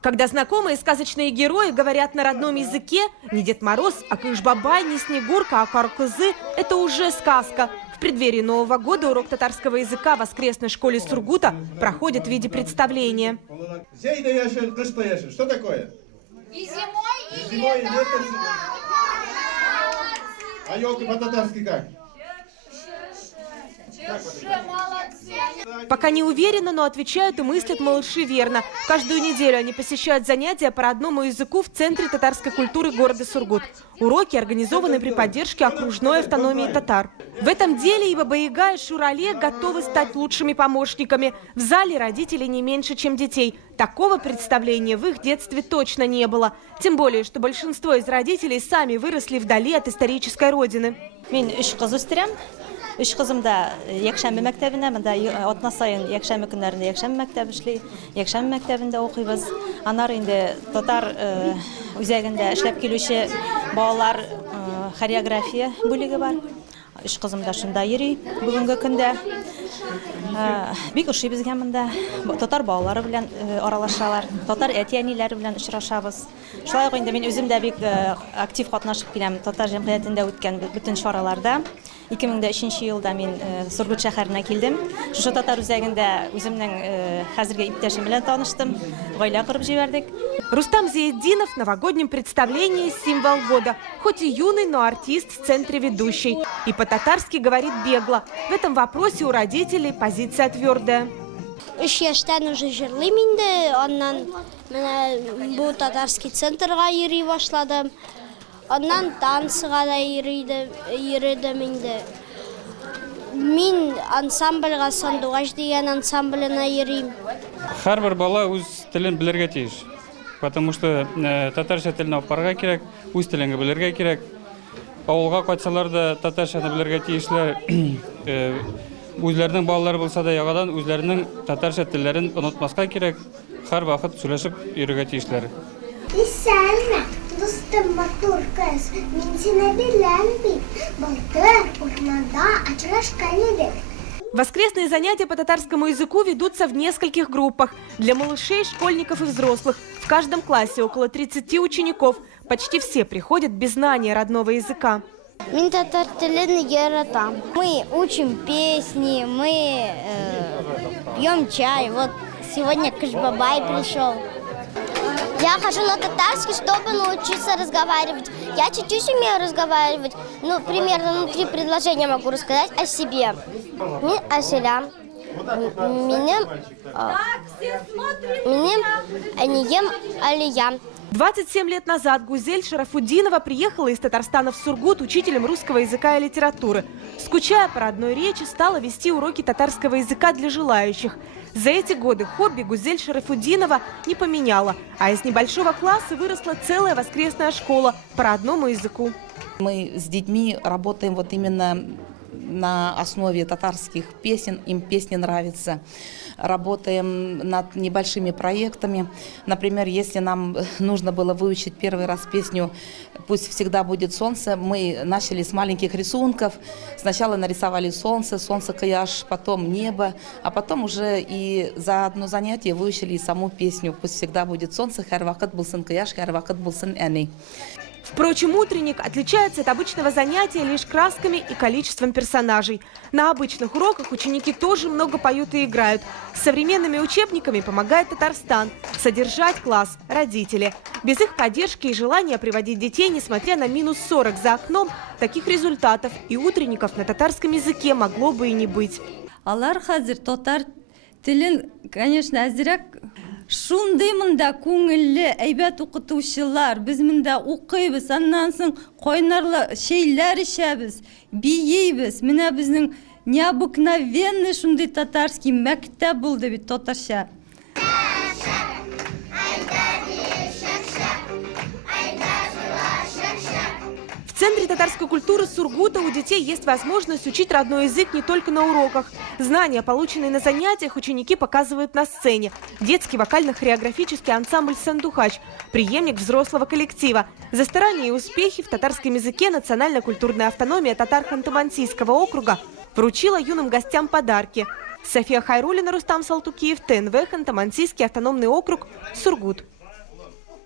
Когда знакомые сказочные герои говорят на родном языке, не Дед Мороз, а Кыш-Бабай, не Снегурка, а Кар-Кызы – это уже сказка. В преддверии Нового года урок татарского языка в воскресной школе Сургута проходит в виде представления. Что такое? И зимой, и Зимой, и летом. летом. А елка по-татарски как? Пока не уверенно, но отвечают и мыслят малыши верно. Каждую неделю они посещают занятия по родному языку в Центре татарской культуры города Сургут. Уроки организованы при поддержке окружной автономии татар. В этом деле и Баба-Яга, и Шурале готовы стать лучшими помощниками. В зале родителей не меньше, чем детей. Такого представления в их детстве точно не было. Тем более, что большинство из родителей сами выросли вдали от исторической родины. Үш кызым да якшәмбе мәктәбендә, монда атна сайын якшәмбе көннәрендә якшәмбе мәктәбе эшли, якшәмбе мәктәбендә укыйбыз. Аннары инде татар үзәгендә эшләп килүче балалар хореография бүлеге бар. Үш кызым да шунда йөри бүгенге көндә. Бик ошый безгә монда татар балалары белән аралашалар, татар әти-әниләре белән очрашабыз. Шулай ук инде мин үзем дә бик актив катнашып киләм татар җәмгыятендә үткән бүтән чараларда. 2003 елда мин Сургут шәһәренә килдем. Шушы татар үзәгендә үземнең хәзерге иптәшем белән таныштым. Гаилә корып җибәрдек. Рустам Зиеддинов в новогоднем представлении символ года. Хоть и юный, но артист в центре ведущий. И по-татарски говорит бегло. В этом вопросе у родителей позиция твердая. 3 яшьтән уже җырлыйм инде, аннан менә бу татарский центрга йөри башладым. Аннан танцыга да йөридем инде. Мин ансамбльга Сандугач дигән ансамблена йөрим. Һәрбер бала үз телен белергә тиеш. Потому что татарча телне укырга кирәк, үз телен белергә кирәк. Авылга кайтсалар да татарчаны белергә тиешләр. Үзләренең балалары булса да ягадан үзләренең татарча телләрен онытмаска кирәк. Һәр вакыт сөйләшеп йөрергә тиешләр. Исәнме, дустым матур кыз, мин сине беләм бит. Былтыр урманда очрашкан идек. Воскресные занятия по татарскому языку ведутся в нескольких группах. Для малышей, школьников и взрослых. В каждом классе около 30 учеников. Почти все приходят без знания родного языка. Мин татар телен яратам. Мы учим песни, мы пьем чай. Вот сегодня Кыш-Бабай пришел. Я хожу на татарский, чтобы научиться разговаривать. Я чуть-чуть умею разговаривать. Ну, примерно 3 предложения могу рассказать о себе. Мин Аселям. Минем Анием Алиям. 27 лет назад Гузель Шарафуддинова приехала из Татарстана в Сургут учителем русского языка и литературы. Скучая по родной речи, стала вести уроки татарского языка для желающих. За эти годы хобби Гузель Шарафуддинова не поменяла, а из небольшого класса выросла целая воскресная школа по родному языку. Мы с детьми работаем вот именно на основе татарских песен, им песни нравятся. Работаем над небольшими проектами. Например, если нам нужно было выучить первый раз песню «Пусть всегда будет солнце», мы начали с маленьких рисунков. Сначала нарисовали солнце, солнце-каяш, потом небо, а потом уже и за одно занятие выучили и саму песню «Пусть всегда будет солнце, һәр вакыт булсын каяш, һәр вакыт булсын әни». Впрочем, утренник отличается от обычного занятия лишь красками и количеством персонажей. На обычных уроках ученики тоже много поют и играют. С современными учебниками помогает Татарстан. Содержать класс – родители. Без их поддержки и желания приводить детей, несмотря на минус 40 за окном, таких результатов и утренников на татарском языке могло бы и не быть. Алар хәзер татар телен, конечно, әзрәк шундый монда күңелле, әйбәт укытучылар. Без монда укыйбыз, аннан соң кайнарлы шәйләр ичәбез, бийибез. Менә безнең необыкновенный шундый татарский мәктәп булды бит татарча. В Центре татарской культуры Сургута у детей есть возможность учить родной язык не только на уроках. Знания, полученные на занятиях, ученики показывают на сцене. Детский вокально-хореографический ансамбль «Сандугач» – преемник взрослого коллектива. За старания и успехи в татарском языке национально-культурная автономия татар Ханты-Мансийского округа вручила юным гостям подарки. София Хайруллина, Рустам Салтукиев, ТНВ, Ханты-Мансийский автономный округ, Сургут.